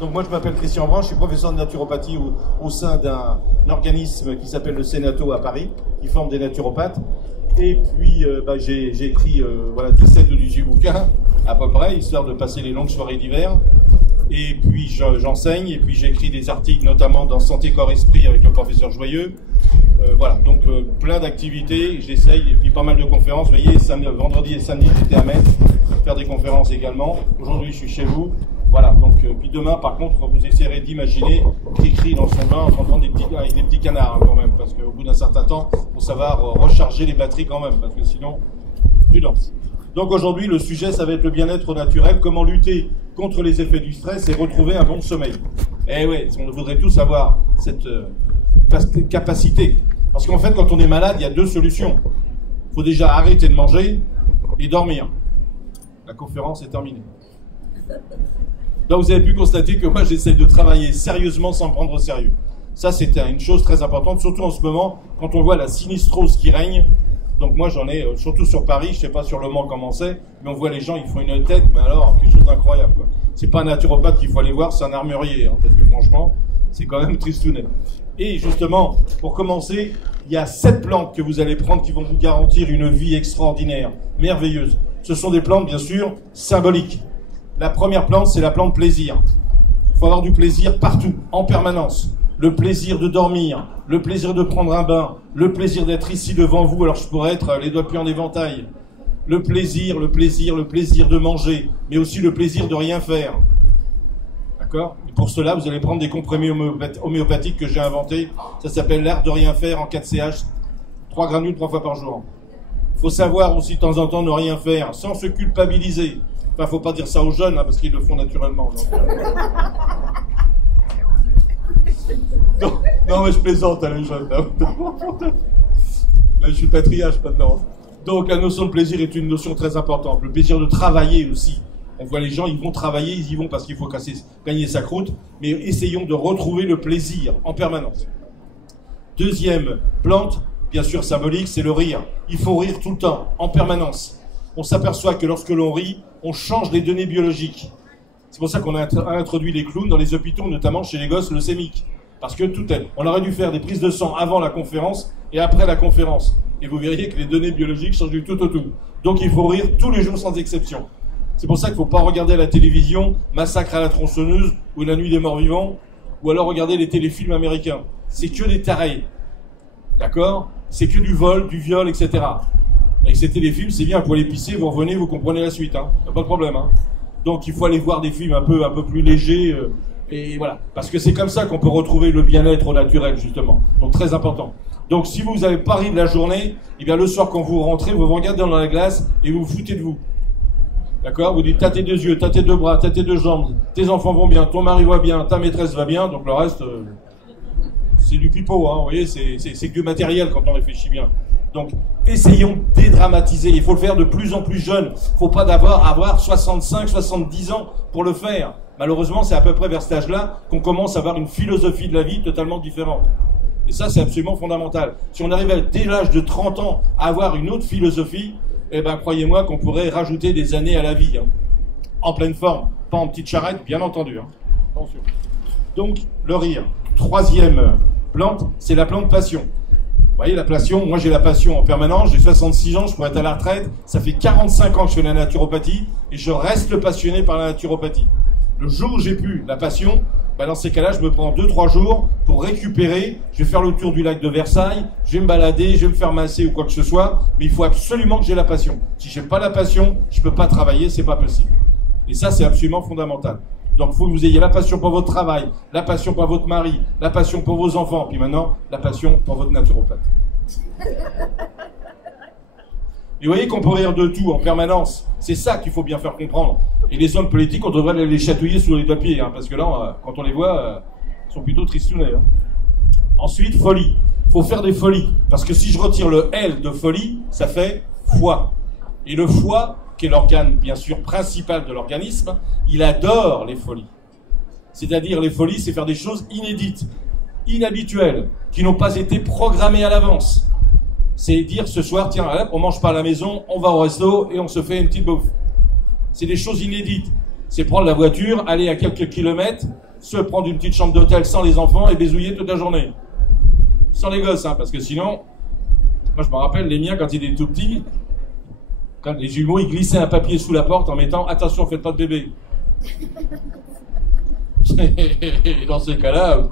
Donc moi je m'appelle Christian Branche, je suis professeur de naturopathie au sein d'un organisme qui s'appelle le Sénato à Paris, qui forme des naturopathes. Et puis j'ai écrit 17 ou 18 bouquins à peu près, histoire de passer les longues soirées d'hiver. Et puis j'enseigne, et puis j'écris des articles notamment dans Santé Corps Esprit avec le professeur Joyeux. Donc plein d'activités, j'essaye, et puis pas mal de conférences. Vous voyez, vendredi et samedi j'étais à Metz, faire des conférences également. Aujourd'hui je suis chez vous. Voilà, donc puis demain par contre vous essayerez d'imaginer Cricri dans son bain en train avec des petits canards quand même, parce qu'au bout d'un certain temps, il faut savoir recharger les batteries quand même, parce que sinon, prudence. Donc aujourd'hui le sujet ça va être le bien-être naturel, comment lutter contre les effets du stress et retrouver un bon sommeil. Eh ouais, on voudrait tous avoir cette capacité, parce qu'en fait quand on est malade il y a deux solutions. Il faut déjà arrêter de manger et dormir. La conférence est terminée. Donc vous avez pu constater que moi j'essaie de travailler sérieusement sans me prendre au sérieux. Ça c'est une chose très importante, surtout en ce moment quand on voit la sinistrose qui règne. Donc moi j'en ai, surtout sur Paris, je sais pas sur Le Mans comment c'est, mais on voit les gens, ils font une tête, mais alors quelque chose d'incroyable, quoi. C'est pas un naturopathe qu'il faut aller voir, c'est un armurier, hein, parce que franchement, c'est quand même tristounet. Et justement, pour commencer, il y a 7 plantes que vous allez prendre qui vont vous garantir une vie extraordinaire, merveilleuse. Ce sont des plantes, bien sûr, symboliques. La première plante, c'est la plante plaisir. Il faut avoir du plaisir partout, en permanence. Le plaisir de dormir, le plaisir de prendre un bain, le plaisir d'être ici devant vous, alors je pourrais être les doigts pliés en éventail. Le plaisir de manger, mais aussi le plaisir de rien faire. D'accord ? Et pour cela, vous allez prendre des comprimés homéopathiques que j'ai inventés. Ça s'appelle l'art de rien faire en 4CH, 3 granules 3 fois par jour. Il faut savoir aussi de temps en temps ne rien faire, sans se culpabiliser. Enfin, faut pas dire ça aux jeunes, hein, parce qu'ils le font naturellement. Non, mais je plaisante, les jeunes. Là, je suis patriarche maintenant. Donc, la notion de plaisir est une notion très importante. Le plaisir de travailler aussi. On voit les gens, ils vont travailler, ils y vont parce qu'il faut gagner sa croûte. Mais essayons de retrouver le plaisir en permanence. Deuxième plante, bien sûr symbolique, c'est le rire. Il faut rire tout le temps, en permanence. On s'aperçoit que lorsque l'on rit, on change les données biologiques. C'est pour ça qu'on a introduit les clowns dans les hôpitaux, notamment chez les gosses leucémiques. Parce que on aurait dû faire des prises de sang avant la conférence et après la conférence. Et vous verriez que les données biologiques changent du tout au tout. Donc il faut rire tous les jours sans exception. C'est pour ça qu'il ne faut pas regarder à la télévision Massacre à la tronçonneuse ou La nuit des morts vivants, ou alors regarder les téléfilms américains. C'est que des tarés. D'accord ? C'est que du vol, du viol, etc. Avec ces téléfilms, c'est bien, pour les pisser, vous revenez, vous comprenez la suite. Hein. Pas de problème. Hein. Donc il faut aller voir des films un peu plus légers. Et voilà, parce que c'est comme ça qu'on peut retrouver le bien-être au naturel, justement. Donc très important. Donc si vous avez pas ri de la journée, eh bien le soir quand vous rentrez, vous vous regardez dans la glace et vous vous foutez de vous. D'accord ? Vous dites t'as tes 2 yeux, t'as tes 2 bras, t'as tes 2 jambes, tes enfants vont bien, ton mari va bien, ta maîtresse va bien, donc le reste, c'est du pipeau, hein, vous voyez, c'est que du matériel quand on réfléchit bien. Donc, essayons de dédramatiser. Il faut le faire de plus en plus jeune. Il ne faut pas avoir 65, 70 ans pour le faire. Malheureusement, c'est à peu près vers cet âge-là qu'on commence à avoir une philosophie de la vie totalement différente. Et ça, c'est absolument fondamental. Si on arrive dès l'âge de 30 ans à avoir une autre philosophie, eh ben, croyez-moi qu'on pourrait rajouter des années à la vie. Hein. En pleine forme. Pas en petite charrette, bien entendu. Hein. Attention. Donc, le rire. Troisième plante, c'est la plante passion. Vous voyez, la passion, moi j'ai la passion en permanence, j'ai 66 ans, je pourrais être à la retraite, ça fait 45 ans que je fais la naturopathie, et je reste passionné par la naturopathie. Le jour où j'ai plus la passion, dans ces cas-là, je me prends 2-3 jours pour récupérer, je vais faire le tour du lac de Versailles, je vais me balader, je vais me faire masser ou quoi que ce soit, mais il faut absolument que j'ai la passion. Si j'ai pas la passion, je peux pas travailler, c'est pas possible. Et ça, c'est absolument fondamental. Donc, il faut que vous ayez la passion pour votre travail, la passion pour votre mari, la passion pour vos enfants, puis maintenant, la passion pour votre naturopathe. Et vous voyez qu'on peut rire de tout en permanence. C'est ça qu'il faut bien faire comprendre. Et les hommes politiques, on devrait les chatouiller sous les papiers, hein, parce que là, quand on les voit, ils sont plutôt tristounets. Hein. Ensuite, folie. Il faut faire des folies. Parce que si je retire le L de folie, ça fait foie. Et le foie, qui est l'organe, bien sûr, principal de l'organisme, il adore les folies. C'est-à-dire, les folies, c'est faire des choses inédites, inhabituelles, qui n'ont pas été programmées à l'avance. C'est dire ce soir, tiens, on mange pas à la maison, on va au resto et on se fait une petite bouffe. C'est des choses inédites. C'est prendre la voiture, aller à quelques kilomètres se prendre une petite chambre d'hôtel sans les enfants et baisouiller toute la journée. Sans les gosses, hein, parce que sinon, moi je me rappelle, les miens, quand ils étaient tout petits, quand les jumeaux, ils glissaient un papier sous la porte en mettant « Attention, faites pas de bébé ». Dans ces cas-là,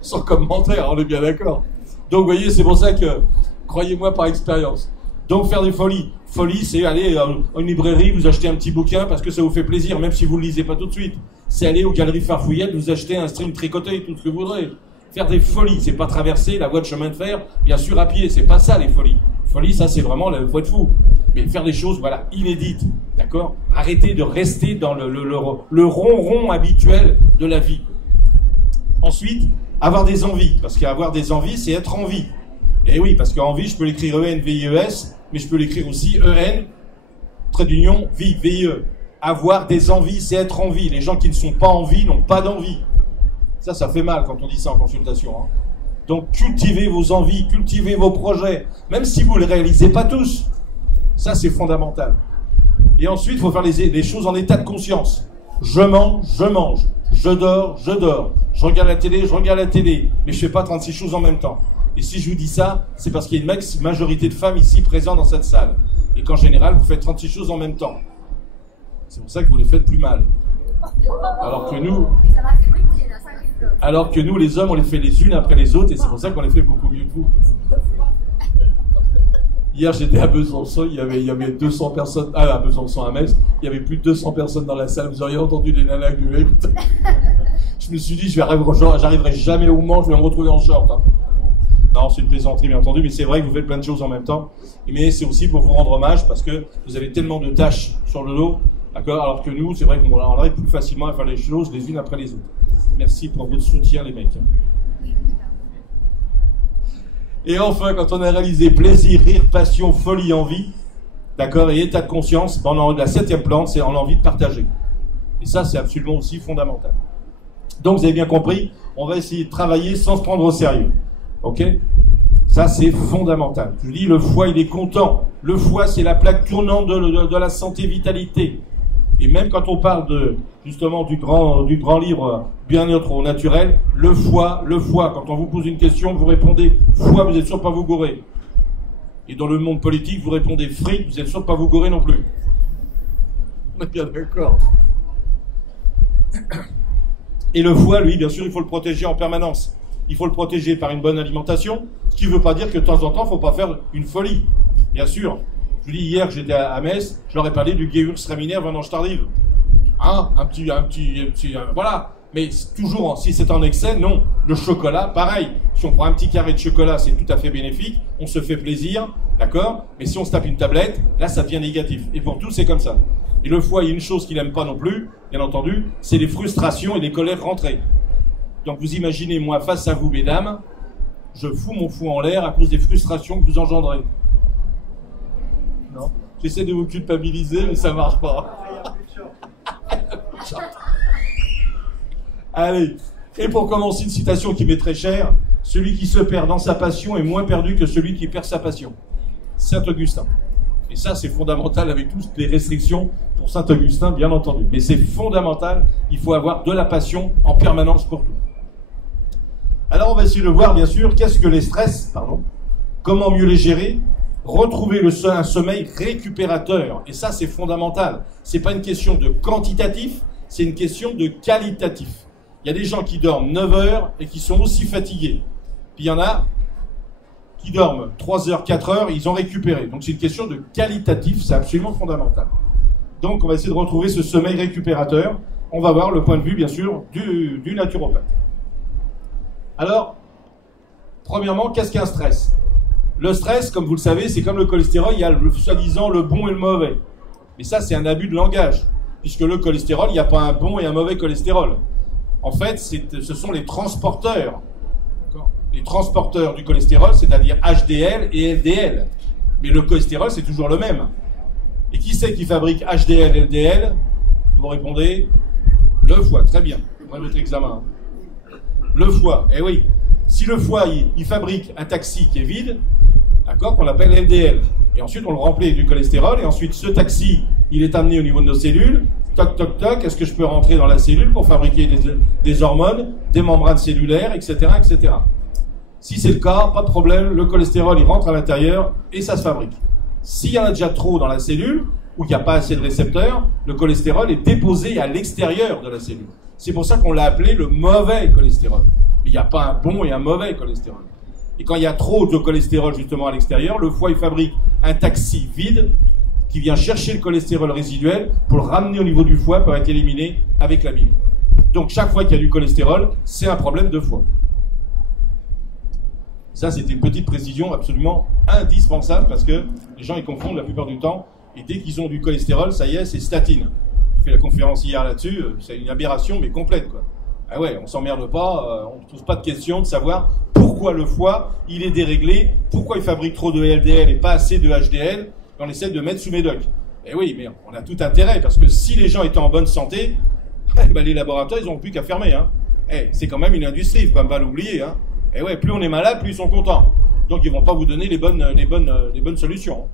sans commentaire, on est bien d'accord. Donc, vous voyez, c'est pour ça que, croyez-moi par expérience. Donc, faire des folies. Folie, c'est aller à une librairie, vous acheter un petit bouquin parce que ça vous fait plaisir, même si vous ne le lisez pas tout de suite. C'est aller aux galeries Farfouillettes, vous acheter un string tricoté, tout ce que vous voudrez. Faire des folies, c'est pas traverser la voie de chemin de fer, bien sûr à pied, c'est pas ça les folies. Folie, ça c'est vraiment la voie de fou. Mais faire des choses, voilà, inédites, d'accord? Arrêtez de rester dans le ronron habituel de la vie. Ensuite, avoir des envies, parce qu'avoir des envies, c'est être en vie. Et oui, parce qu'envie, je peux l'écrire E-N-V-I-E-S, mais je peux l'écrire aussi E-N, trait d'union, vie, V-I-E. Avoir des envies, c'est être en vie. Les gens qui ne sont pas en vie n'ont pas d'envie. Ça fait mal quand on dit ça en consultation. Hein. Donc, cultivez vos envies, cultivez vos projets, même si vous ne les réalisez pas tous. Ça, c'est fondamental. Et ensuite, il faut faire les choses en état de conscience. Je mange, je mange. Je dors, je dors. Je regarde la télé, je regarde la télé. Mais je ne fais pas 36 choses en même temps. Et si je vous dis ça, c'est parce qu'il y a une majorité de femmes ici présentes dans cette salle. Et qu'en général, vous faites 36 choses en même temps. C'est pour ça que vous les faites plus mal. Alors que nous, les hommes, on les fait les unes après les autres, et c'est pour ça qu'on les fait beaucoup mieux que vous. Hier, j'étais à Besançon, il y avait 200 personnes, à Besançon, à Metz, il y avait plus de 200 personnes dans la salle, vous auriez entendu les nanas gueuler. Je me suis dit, j'arriverai jamais au Mans, je vais me retrouver en short. Hein. Non, c'est une plaisanterie, bien entendu, mais c'est vrai que vous faites plein de choses en même temps. Mais c'est aussi pour vous rendre hommage, parce que vous avez tellement de tâches sur le dos, d'accord? Alors que nous, c'est vrai qu'on arrive plus facilement à faire les choses les unes après les autres. Merci pour votre soutien, les mecs. Et enfin, quand on a réalisé plaisir, rire, passion, folie, envie, d'accord, et état de conscience, la 7e plante, c'est on a envie de partager. Et ça, c'est absolument aussi fondamental. Donc, vous avez bien compris, on va essayer de travailler sans se prendre au sérieux. Ok? Ça, c'est fondamental. Je vous dis, le foie, il est content. Le foie, c'est la plaque tournante de la santé-vitalité. Et même quand on parle justement du grand livre Bien-être au naturel, le foie, quand on vous pose une question, vous répondez foie, vous êtes sûr de pas vous gourer. Et dans le monde politique, vous répondez fric, vous êtes sûr de pas vous gourer non plus. On est bien d'accord. Et le foie, lui, bien sûr, il faut le protéger en permanence. Il faut le protéger par une bonne alimentation, ce qui ne veut pas dire que de temps en temps, il ne faut pas faire une folie. Bien sûr. Je vous dis, hier, j'étais à Metz, je leur ai parlé du Gehurs Raminaire vendange tardive. Hein, voilà. Mais toujours, si c'est en excès, non. Le chocolat, pareil. Si on prend un petit carré de chocolat, c'est tout à fait bénéfique. On se fait plaisir, d'accord? Mais si on se tape une tablette, là, ça devient négatif. Et pour tout, c'est comme ça. Et le foie, il y a une chose qu'il n'aime pas non plus, bien entendu, c'est les frustrations et les colères rentrées. Donc vous imaginez, moi, face à vous, mesdames, je fous mon foie en l'air à cause des frustrations que vous engendrez. Non. J'essaie de vous culpabiliser, mais ça ne marche pas. Allez. Et pour commencer, une citation qui m'est très chère. Celui qui se perd dans sa passion est moins perdu que celui qui perd sa passion. Saint-Augustin. Et ça, c'est fondamental avec toutes les restrictions pour Saint-Augustin, bien entendu. Mais c'est fondamental. Il faut avoir de la passion en permanence pour tout. Alors, on va essayer de voir, bien sûr, qu'est-ce que les stress, comment mieux les gérer, retrouver un sommeil récupérateur. Et ça, c'est fondamental. C'est pas une question de quantitatif, c'est une question de qualitatif. Il y a des gens qui dorment 9 heures et qui sont aussi fatigués. Puis il y en a qui dorment 3 heures, 4 heures, ils ont récupéré. Donc c'est une question de qualitatif, c'est absolument fondamental. Donc on va essayer de retrouver ce sommeil récupérateur. On va voir le point de vue, bien sûr, du naturopathe. Alors, premièrement, qu'est-ce qu'un stress? Le stress, comme vous le savez, c'est comme le cholestérol, il y a soi-disant le bon et le mauvais. Mais ça, c'est un abus de langage. Puisque le cholestérol, il n'y a pas un bon et un mauvais cholestérol. En fait, ce sont les transporteurs. Les transporteurs du cholestérol, c'est-à-dire HDL et LDL. Mais le cholestérol, c'est toujours le même. Et qui c'est qui fabrique HDL, LDL? Vous répondez, le foie. Très bien. On va mettre l'examen. Le foie, eh oui. Si le foie, il fabrique un taxi qui est vide, d'accord, qu'on appelle LDL. Et ensuite, on le remplit du cholestérol. Et ensuite, ce taxi, il est amené au niveau de nos cellules. toc, toc, toc, est-ce que je peux rentrer dans la cellule pour fabriquer des hormones, des membranes cellulaires, etc., etc. Si c'est le cas, pas de problème, le cholestérol, il rentre à l'intérieur et ça se fabrique. S'il y en a déjà trop dans la cellule, ou qu'il n'y a pas assez de récepteurs, le cholestérol est déposé à l'extérieur de la cellule. C'est pour ça qu'on l'a appelé le mauvais cholestérol. Il n'y a pas un bon et un mauvais cholestérol. Et quand il y a trop de cholestérol justement à l'extérieur, le foie il fabrique un taxi vide qui vient chercher le cholestérol résiduel pour le ramener au niveau du foie pour être éliminé avec la bile. Donc chaque fois qu'il y a du cholestérol, c'est un problème de foie. Ça, c'était une petite précision absolument indispensable parce que les gens ils confondent la plupart du temps et dès qu'ils ont du cholestérol, ça y est, c'est statine. J'ai fait la conférence hier là-dessus, c'est une aberration mais complète quoi. Ah ouais, on s'emmerde pas, on ne pose pas de question de savoir pourquoi le foie il est déréglé, pourquoi il fabrique trop de LDL et pas assez de HDL, et on essaie de mettre sous médoc. Eh oui, mais on a tout intérêt parce que si les gens étaient en bonne santé, les laboratoires ils n'ont plus qu'à fermer. Hein. C'est quand même une industrie, il ne faut pas l'oublier. Hein. Et ouais, plus on est malade, plus ils sont contents. Donc ils vont pas vous donner les bonnes solutions.